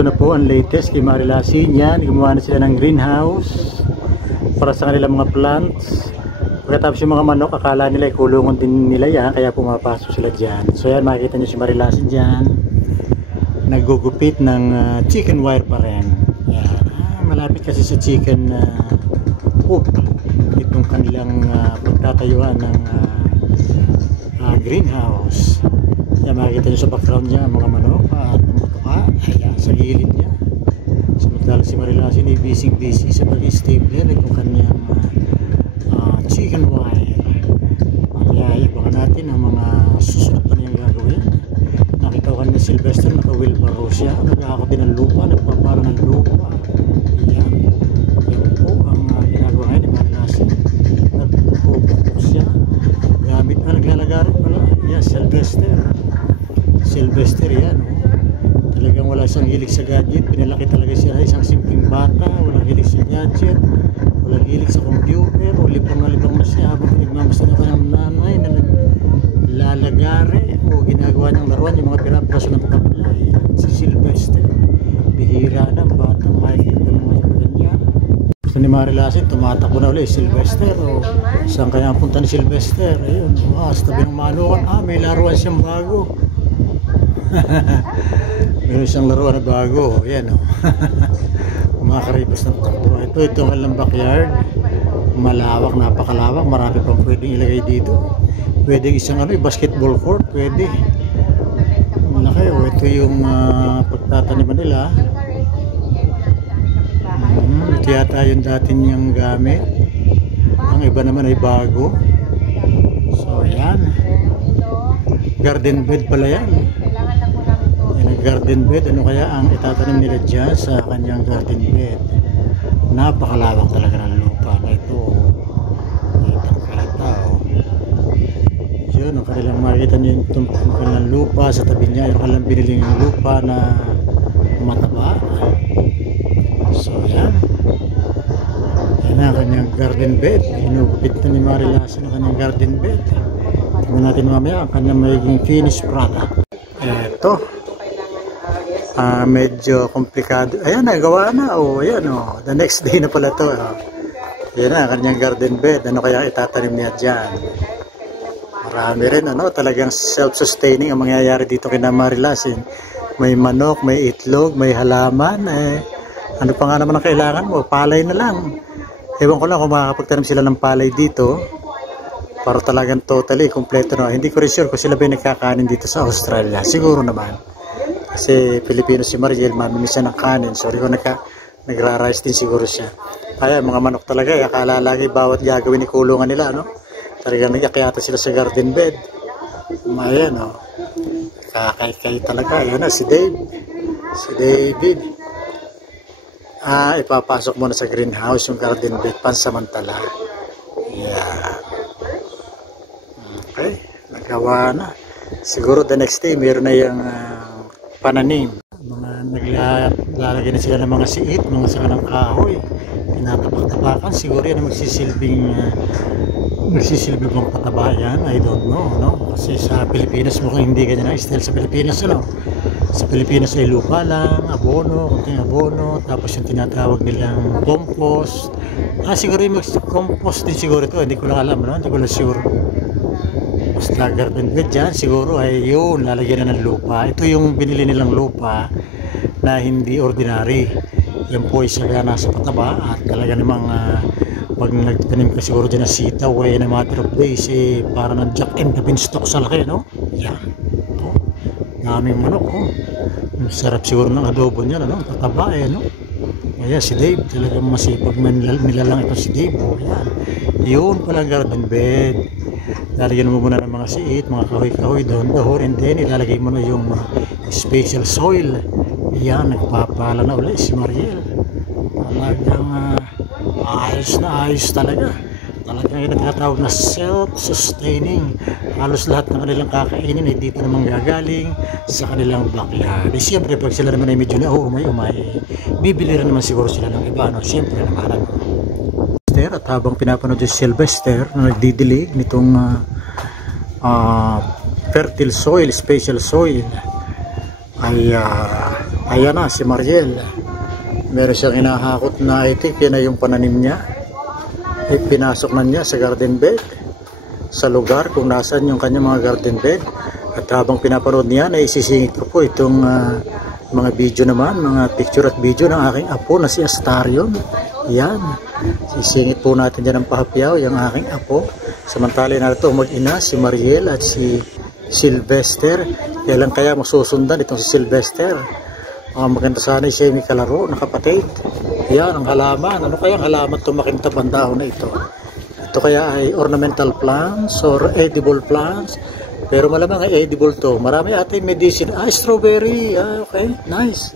Ito na po ang latest kay Marilasin yan. Gumawa na sila ng greenhouse para sa kanilang mga plants. Pagkatapos yung mga manok, akala nila kulungan din nila yan, kaya pumapasok sila dyan. So yan, makikita nyo si Marilasin dyan. Naggugupit ng chicken wire pa rin. Yan. Malapit kasi sa chicken coop. Itong kanilang pagtatayuan ng greenhouse. Yan, makikita nyo sa background niya ang mga manok at ayan, sa gilid niya. Samantala si Marilasin ay busy sa pag-stapler itong kanyang chicken wire. Kaya ibangan natin ang mga susunod pa niyang gagawin. Nakita ko kanina Sylvester, naka-wheelbarrow siya, nag-aakot din ng lupa, nagpapara ng lupa. Ayan, yan po ang ginagawa ngayon ni Marilasin. Nagpupukpuk siya gamit na naglalagarin pala. Yan, Sylvester yan, talagang wala siyang hilig sa gadget. Pinalaki talaga siya na isang simpleng bata, walang hilig sa gadget, walang hilig sa computer, o libang na siya habang pinagmamasdan ka ng nanay na naglalagari o ginagawa niyang laruan yung mga pirapraso ng tablay. Si Sylvester, bihira ng batang makikita mo yung ganyan. Gusto ni Marilasin, tumatakbo na ulit Sylvester, o saan kaya punta ni Sylvester? Ayun, sa tabi ng manukan, may laruan siyang bago. Meron siyang laruan na bago. Ayan, kumakaribas ng takbo. Ito ang backyard. Malawak, napakalawak. Marami pang pwedeng ilagay dito. Pwedeng isang basketball court. Pwede. Malaki. Ito yung pagtataniman nila. Ito yata yung dati niyang gamit. Ang iba naman ay bago. So ayan, garden bed pala yan. Garden bed, ano kaya ang itatanim nila dyan sa kanyang garden bed? Napakalawak talaga ng lupa na ito. Itang kalata, yun, ang kanilang makikita nyo yung kanilang lupa sa tabi niya, yung kanilang biniling lupa na mataba. So yan, yan ang kanyang garden bed. Inugupit na ni Marilasin ang kanyang garden bed. Tingnan natin mamaya ang kanyang magiging finished product. Eto, medyo komplikado. Ayan, nagawa na. Ayan, the next day na pala to. Ayan na, kanyang garden bed. Ano kaya itatanim niya dyan? Marami rin, talagang self-sustaining ang mangyayari dito kina Marilasin. May manok, may itlog, may halaman. Ano pa nga naman ang kailangan mo? Palay na lang. Ewan ko lang kung makakapagtanim sila ng palay dito. Para talagang totally kompleto. Hindi ko rin sure kung sila ba nagkakanin dito sa Australia. Siguro naman. Kasi Pilipino si Mariel, mamimiss siya ng kanin. Sorry kung nagra-rice din siguro siya. Kaya mga manok talaga, akala lagi bawat gagawin ni kulungan nila, talagang nag-akyata sila sa garden bed. Ayan, kakay-kay talaga. Ayan na, si David. Ipapasok muna sa greenhouse yung garden bed, pansamantala. Yeah. Okay, nagawa na. Siguro the next day, meron na yung pananim. Mga naglalagay na sila ng mga siit, mga saka ng kahoy. Tinatapak-tapakan. Siguro yan ang magsisilbing bang pataba yan. I don't know, Kasi sa Pilipinas mukhang hindi ganyan ang style sa Pilipinas, Sa Pilipinas ay lupa lang, abono, kunting abono, tapos yung tinatawag nilang compost. Siguro yung mag-compost din siguro ito. Hindi ko lang alam, Hindi ko lang sure. Basta garden bed dyan, siguro ay yun, lalagyan na ng lupa. Ito yung binili nilang lupa na hindi ordinary. Yan po ay sila nasa pataba at talaga namang pag nagtanim ka siguro dyan na sitaw, in a matter of days, para ng jack and the beanstalk sa laki, Yan. Daming manok, Sarap siguro ng adobo niya, Tataba, Kaya si Dave, talagang masipag nilalang ito si Dave. Yan. Yun pala garden bed. Lalagyan mo muna ng mga siit, mga kahoy-kahoy doon, and then ilalagay mo na yung special soil. Yan, nagpapala na ulit si Mariel. Talagang ayos talaga. Talagang yung nagtatawag na self-sustaining. Halos lahat ng kanilang kakainin ay dito naman gagaling sa kanilang backyard. Siyempre, pag sila naman ay medyo na umay, bibili rin naman siguro sila ng iba. Siyempre naman. At habang pinapanood si Sylvester na nagdidilig nitong fertile soil, special soil, ay Ayan na si Mariel. Meron siyang hinahakot na itik. Yan na yung pananim niya. Pinasok na niya sa garden bed. Sa lugar kung nasaan yung kanyang mga garden bed. At habang pinapanood niya, naisisingit ko po itong mga video naman, mga picture at video ng aking apo na si Astarion. Yan. Sisingit po natin dyan ng pahapyaw, yung aking apo. Samantala na ito mag-ina, si Mariel at si Sylvester. Kailan kaya masusundan itong si Sylvester? Maganda sana siya may kalaro na kapatid. Yan ang halaman. Ano kaya ang halaman itong makintab ang dahon na ito? Ito kaya ay ornamental plants or edible plants. Pero malamang ay edible to. Marami ating medicine. Strawberry. Okay. Nice.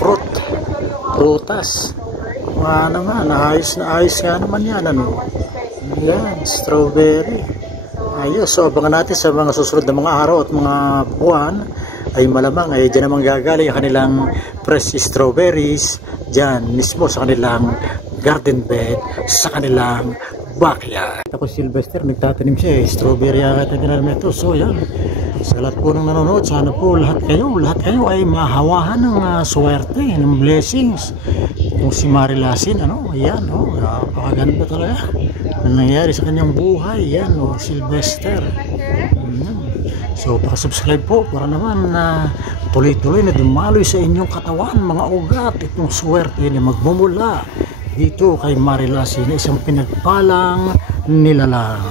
Fruit. Prutas. Naman. Ayos na ayos nga naman yan. Ano? Yan. Strawberry. Ayos. So abangan natin sa mga susunod na mga araw at mga buwan ay malamang ay dyan naman gagaling ang kanilang fresh strawberries dyan mismo sa kanilang garden bed, sa kanilang backyard. Tapos Sylvester, nagtatanim siya strawberry agad ang tinanim ito. So yan, sa lahat po ng nanonood, sana po lahat kayo ay mahawahan ng swerte, ng blessings. Kung si Marilasin, ayan, napakaganda talaga ang nangyayari sa kanyang buhay. Yan, Sylvester. So, pakasubscribe po para naman na tuloy-tuloy na dumaloy sa inyong katawan, mga ugat, itong swerte na magmumula dito kay Marilasin na isang pinagpalang nilalang.